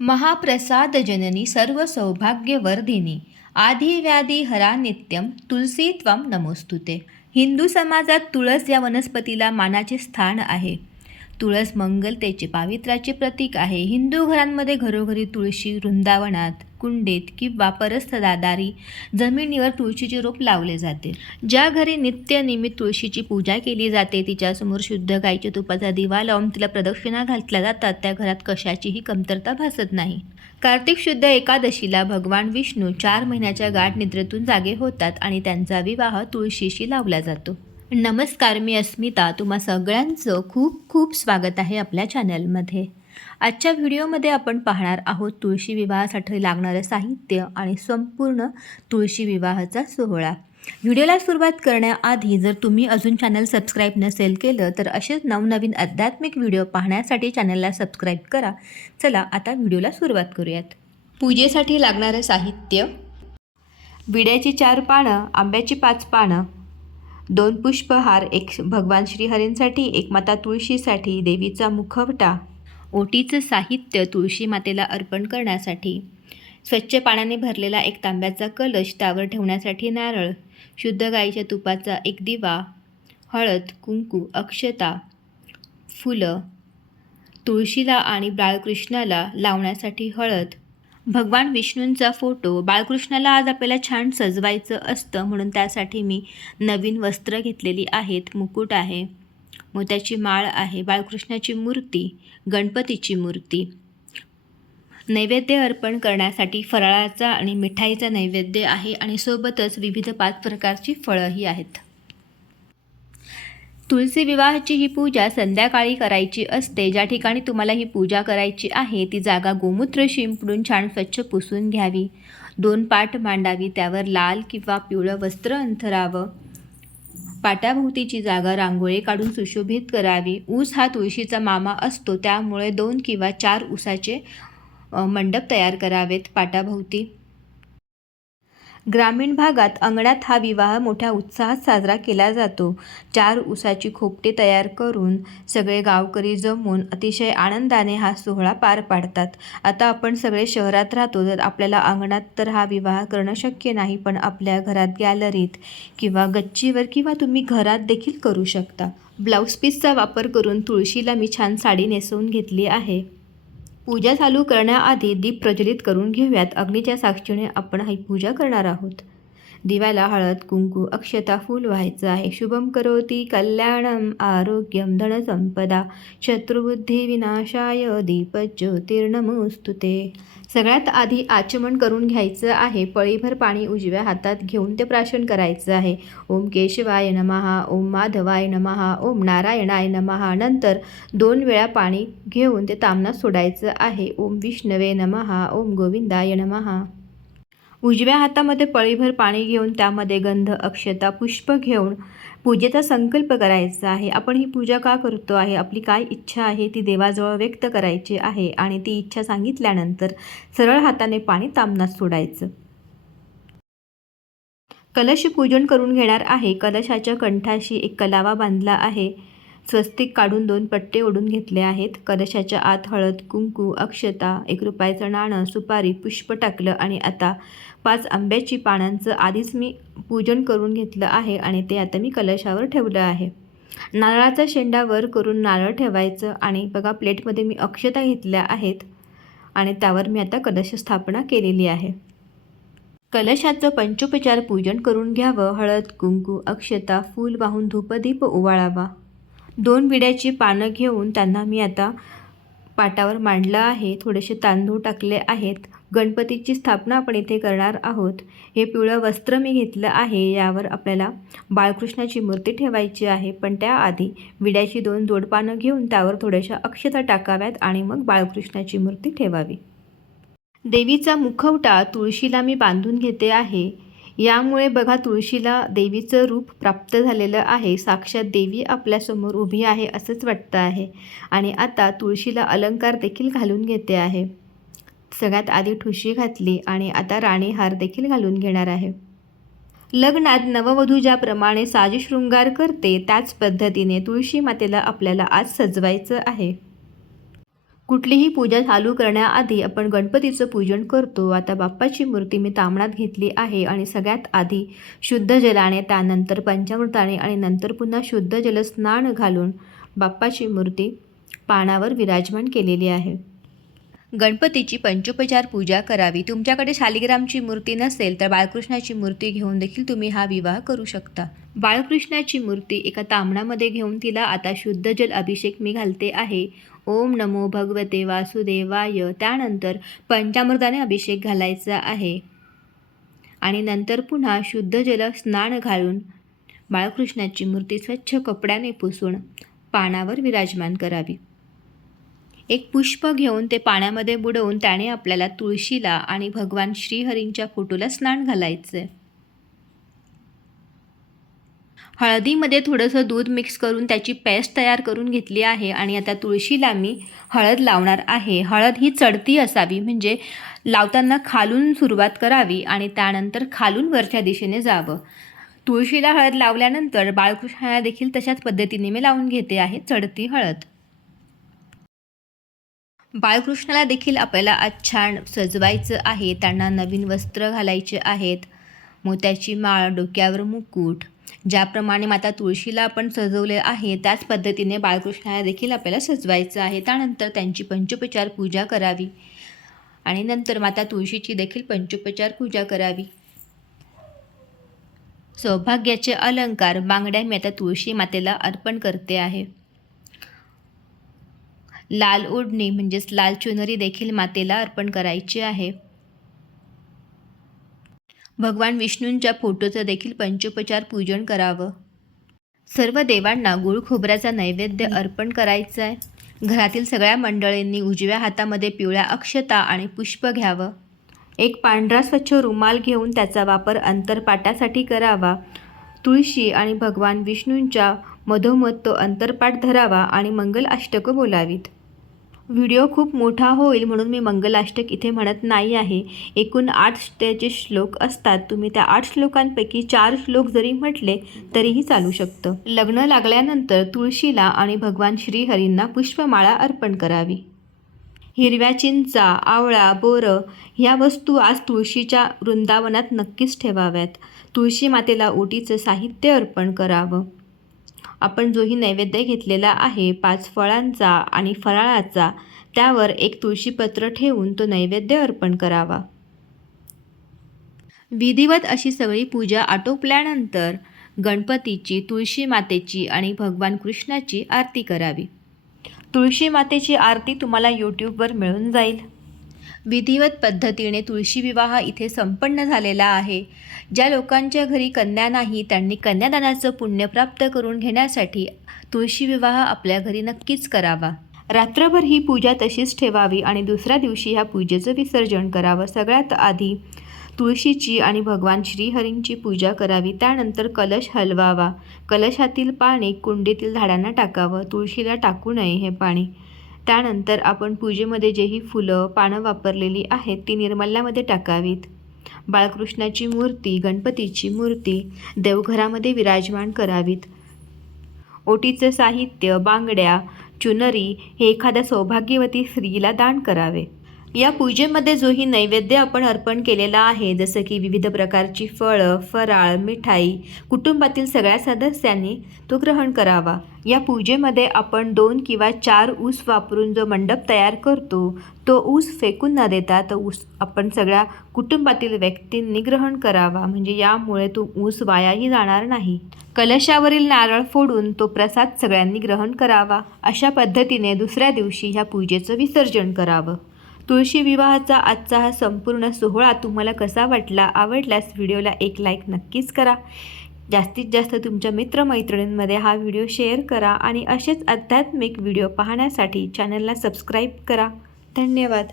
महाप्रसाद जननी सर्व सौभाग्यवर्धिनी आधी व्याधी हरा नित्यम तुलसी त्वं नमोस्तुते. हिंदू समाजात तुळस या वनस्पतीला मानाचे स्थान आहे. तुळस मंगलतेचे पावित्र्याचे प्रतीक आहे. हिंदू घरांमध्ये घरोघरी तुळशी, वृंदावनात, कुंडीत किंवा परसदारी जमिनीवर तुळशीचे रोप लावले जाते. ज्या घरी नित्य नियमित तुळशीची पूजा केली जाते, तिच्यासमोर शुद्ध गाईच्या तुपाचा दिवा लावून तिला प्रदक्षिणा घातल्या जातात, त्या घरात कशाचीही कमतरता भासत नाही. कार्तिक शुद्ध एकादशीला भगवान विष्णू 4 महिन्याच्या गाढ निद्रेतून जागे होतात आणि त्यांचा विवाह तुळशीशी लावला जातो. नमस्कार, मी अस्मिता. तुम्हा सगळ्यांचं खूप खूप स्वागत आहे आपल्या चॅनलमध्ये. आजच्या व्हिडिओमध्ये आपण पाहणार आहोत तुळशी विवाहासाठी लागणारं साहित्य आणि संपूर्ण तुळशी विवाहाचा सोहळा. व्हिडिओला सुरुवात करण्याआधी जर तुम्ही अजून चॅनल सबस्क्राईब नसेल केलं तर असेच नवनवीन आध्यात्मिक व्हिडिओ पाहण्यासाठी चॅनलला सबस्क्राईब करा. चला आता व्हिडिओला सुरुवात करूयात. पूजेसाठी लागणारं साहित्य: विड्याची 4 पानं, आंब्याची 5 पानं, 2 पुष्पहार, एक भगवान श्रीहरींसाठी, एक माता तुळशीसाठी, देवीचा मुखवटा, ओटीचं साहित्य तुळशी मातेला अर्पण करण्यासाठी, स्वच्छ पाण्याने भरलेला एक तांब्याचा कलश, त्यावर ठेवण्यासाठी नारळ, शुद्ध गाईच्या तुपाचा एक दिवा, हळद, कुंकू, अक्षता, फुलं, तुळशीला आणि बाळकृष्णाला लावण्यासाठी हळद, भगवान विष्णूंचा फोटो. बाळकृष्णाला आज आपल्याला छान सजवायचं असतं म्हणून त्यासाठी मी नवीन वस्त्र घेतलेली आहेत, मुकुट आहे, मोत्याची माळ आहे, बाळकृष्णाची मूर्ती, गणपतीची मूर्ती. नैवेद्य अर्पण करण्यासाठी फराळाचा आणि मिठाईचा नैवेद्य आहे आणि सोबतच विविध 5 प्रकारची फळंही आहेत. तुळशी विवाहाची ही पूजा संध्याकाळी करायची असते. ज्या ठिकाणी तुम्हाला ही पूजा करायची आहे ती जागा गोमूत्र शिंपडून छान स्वच्छ पुसून घ्यावी. 2 पाट मांडावी, त्यावर लाल किंवा पिवळं वस्त्र अंथरावं. पाटाभोवतीची जागा रांगोळी काढून सुशोभित करावी. ऊस हा तुळशीचा मामा असतो, त्यामुळे 2 किंवा 4 ऊसाचे मंडप तयार करावेत पाटाभोवती. ग्रामीण भागात अंगणात हा विवाह मोठ्या उत्साहात साजरा केला जातो. 4 ऊसाची खोपटे तयार करून सगळे गावकरी जमून अतिशय आनंदाने हा सोहळा पार पाडतात. आता आपण सगळे शहरात राहतो तर आपल्याला अंगणात तर हा विवाह करणं शक्य नाही, पण आपल्या घरात गॅलरीत किंवा गच्चीवर किंवा तुम्ही घरात देखील करू शकता. ब्लाऊज पीसचा वापर करून तुळशीला मी छान साडी नेसवून घेतली आहे. पूजा चालू करण्याआधी दीप प्रज्वलित करून घेऊयात. अग्नीच्या साक्षीने आपण ही पूजा करणार आहोत. दिव्याला हळद, कुंकू, अक्षता, फूल व्हायचं आहे. शुभम करोती कल्याणम आरोग्यम धनसंपदा शत्रुबुद्धी विनाशाय दीपज्योतिर्नमोस्तुते. सगळ्यात आधी आचमन करून घ्यायचं आहे. पळीभर पाणी उजव्या हातात घेऊन ते प्राशन करायचं आहे. ओम केशवाय नमः, ओम माधवाय नमः, ओम नारायणाय नमः. नंतर 2 वेळा पाणी घेऊन ते तामनात सोडायचं आहे. ओम विष्णवे नमः, ओम गोविंदाय नमः. उजव्या हातामध्ये पळीभर पाणी घेऊन त्यामध्ये गंध, अक्षता, पुष्प घेऊन पूजेचा संकल्प करायचा आहे. आपण ही पूजा का करतो आहे, आपली काय इच्छा आहे ती देवाजवळ व्यक्त करायची आहे आणि ती इच्छा सांगितल्यानंतर सरळ हाताने पाणी तामनात सोडायचं. कलश पूजन करून घेणार आहे. कलशाच्या कंठाशी एक कलावा बांधला आहे. स्वस्तिक काढून 2 पट्टे ओढून घेतले आहेत. कलशाच्या आत हळद, कुंकू, अक्षता, 1 रुपयाचं नाणं, सुपारी, पुष्प टाकलं आणि आता 5 आंब्याची पानांचं आधीच मी पूजन करून घेतलं आहे आणि ते आता मी कलशावर ठेवलं आहे. नारळाचा शेंडा वर करून नारळ ठेवायचं आणि बघा प्लेटमध्ये मी अक्षता घेतल्या आहेत आणि त्यावर मी आता कलश स्थापना केलेली आहे. कलशाचं पंचोपचार पूजन करून घ्यावं. हळद, कुंकू, अक्षता, फूल वाहून धूपदीप ओवाळावा. 2 विड्याची पानं घेऊन त्यांना मी आता पाटावर मांडलं आहे. थोडेसे तांदूळ टाकले आहेत. गणपतीची स्थापना आपण इथे करणार आहोत. हे पिवळं वस्त्र मी घेतलं आहे. यावर आपल्याला बाळकृष्णाची मूर्ती ठेवायची आहे, पण त्याआधी विड्याची 2 जोडपानं घेऊन त्यावर थोड्याशा अक्षता टाकाव्यात आणि मग बाळकृष्णाची मूर्ती ठेवावी. देवीचा मुखवटा तुळशीला मी बांधून घेते आहे. यामुळे बघा तुळशीला देवीचं रूप प्राप्त झालेलं आहे. साक्षात देवी आपल्यासमोर उभी आहे असंच वाटतं आहे. आणि आता तुळशीला अलंकार देखील घालून घेते आहे. सगळ्यात आधी ठुशी घातली आणि आता राणी हार देखील घालून घेणार आहे. लग्नात नववधू ज्याप्रमाणे साजशृंगार करते त्याच पद्धतीने तुळशी मातेला आपल्याला आज सजवायचं आहे. कुठलीही पूजा चालू करण्याआधी आपण गणपतीचं पूजन करतो. आता बाप्पाची मूर्ती मी ताम्हणात घेतली आहे आणि सगळ्यात आधी शुद्ध जलाने, त्यानंतर पंचामृताने आणि नंतर पुन्हा शुद्ध जल स्नान घालून बाप्पाची मूर्ती पानावर विराजमान केलेली आहे. गणपतीची पंचोपचार पूजा करावी. तुमच्याकडे शालिग्रामची मूर्ती नसेल तर बाळकृष्णाची मूर्ती घेऊन देखील तुम्ही हा विवाह करू शकता. बाळकृष्णाची मूर्ती एका ताम्हणामध्ये घेऊन तिला आता शुद्ध जल अभिषेक मी घालते आहे. ओम नमो भगवते वासुदेवाय. त्यानंतर पंचामृताने अभिषेक घालायचा आहे आणि नंतर पुन्हा शुद्ध जल स्नान घालून बाळकृष्णाची मूर्ती स्वच्छ कपड्याने पुसून पानावर विराजमान करावी. एक पुष्प घेऊन ते पाण्यामध्ये बुडवून त्याने आपल्याला तुळशीला आणि भगवान श्रीहरींच्या फोटोला स्नान घालायचं आहे. हळदीमध्ये थोडंसं दूध मिक्स करून त्याची पेस्ट तयार करून घेतली आहे आणि आता तुळशीला मी हळद लावणार आहे. हळद ही चढती असावी, म्हणजे लावताना खालून सुरुवात करावी आणि त्यानंतर खालून वरच्या दिशेने जावं. तुळशीला हळद लावल्यानंतर बाळकृष्णाला देखील तशाच पद्धतीने मी लावून घेते आहे चढती हळद. बाळकृष्णाला देखील आपल्याला आज छान सजवायचं आहे. त्यांना नवीन वस्त्र घालायचे आहेत, मोत्याची माळ, डोक्यावर मुकुट. ज्याप्रमाणे माता तुळशीला आपण सजवले आहे त्याच पद्धतीने बाळकृष्णाला देखील आपल्याला सजवायचं आहे. त्यानंतर त्यांची पंचोपचार पूजा करावी आणि नंतर माता तुळशीची देखील पंचोपचार पूजा करावी. सौभाग्याचे अलंकार, बांगड्या मी आता तुळशी मातेला अर्पण करते आहे. लाल ओढणी म्हणजेच लाल चुनरी देखील मातेला अर्पण करायची आहे. भगवान विष्णूंच्या फोटोचं देखील पंचोपचार पूजन करावं. सर्व देवांना गुळ खोबऱ्याचा नैवेद्य अर्पण करायचा आहे. घरातील सगळ्या मंडळींनी उजव्या हातामध्ये पिवळ्या अक्षता आणि पुष्प घ्यावं. एक पांढरा स्वच्छ रुमाल घेऊन त्याचा वापर अंतरपाटासाठी करावा. तुळशी आणि भगवान विष्णूंच्या मधोमध तो अंतरपाट धरावा आणि मंगलाष्टकं बोलावीत. व्हिडिओ खूप मोठा होईल म्हणून मी मंगलाष्टक इथे म्हणत नाही आहे. एकूण 8 त्याचे श्लोक असतात. तुम्ही त्या 8 श्लोकांपैकी 4 श्लोक जरी म्हटले तरीही चालू शकतं. लग्न लागल्यानंतर तुळशीला आणि भगवान श्रीहरींना पुष्पमाळा अर्पण करावी. हिरव्या चिंचा, आवळा, बोरं ह्या वस्तू आज तुळशीच्या वृंदावनात नक्कीच ठेवाव्यात. तुळशी मातेला ओटीचं साहित्य अर्पण करावं. आपण जोही नैवेद्य घेतलेला आहे 5 फळांचा आणि फराळाचा, त्यावर एक तुळशीपत्र ठेवून तो नैवेद्य अर्पण करावा. विधिवत अशी सगळी पूजा आटोपल्यानंतर गणपतीची, तुळशी मातेची आणि भगवान कृष्णाची आरती करावी. तुळशी मातेची आरती तुम्हाला यूट्यूबवर मिळून जाईल. विधिवत पद्धतीने तुळशी विवाह इथे संपन्न झालेला आहे. ज्या लोकांच्या घरी कन्या नाही त्यांनी कन्यादानाचं पुण्य प्राप्त करून घेण्यासाठी तुळशी विवाह आपल्या घरी नक्कीच करावा. रात्रभर ही पूजा तशीच ठेवावी आणि दुसऱ्या दिवशी ह्या पूजेचं विसर्जन करावं. सगळ्यात आधी तुळशीची आणि भगवान श्रीहरींची पूजा करावी. त्यानंतर कलश हलवावा. कलशातील पाणी कुंडीतील झाडांना टाकावं. तुळशीला टाकू नये हे पाणी. त्यानंतर आपण पूजेमध्ये जेही फुलं, पानं वापरलेली आहेत ती निर्मल्यामध्ये टाकावीत. बाळकृष्णाची मूर्ती, गणपतीची मूर्ती देवघरामध्ये विराजमान करावीत. ओटीचं साहित्य, बांगड्या, चुनरी हे एखाद्या सौभाग्यवती स्त्रीला दान करावे. या पूजेमध्ये जोही नैवेद्य आपण अर्पण केलेला आहे, जसं की विविध प्रकारची फळं, फराळ, मिठाई, कुटुंबातील सगळ्या सदस्यांनी तो ग्रहण करावा. या पूजेमध्ये आपण 2 किंवा 4 ऊस वापरून जो मंडप तयार करतो तो ऊस फेकून न देता तो ऊस आपण सगळ्या कुटुंबातील व्यक्तींनी ग्रहण करावा, म्हणजे यामुळे तो ऊस वायाही जाणार नाही. कलशावरील नारळ फोडून तो प्रसाद सगळ्यांनी ग्रहण करावा. अशा पद्धतीने दुसऱ्या दिवशी ह्या पूजेचं विसर्जन करावं. तुळशी विवाहाचा आजचा हा संपूर्ण सोहळा तुम्हाला कसा वाटला? आवडल्यास व्हिडिओला एक लाईक नक्कीच करा. जास्तीत जास्त तुमच्या मित्रमैत्रिणींमध्ये हा व्हिडिओ शेअर करा आणि असेच आध्यात्मिक व्हिडिओ पाहण्यासाठी चॅनलला सबस्क्राईब करा. धन्यवाद.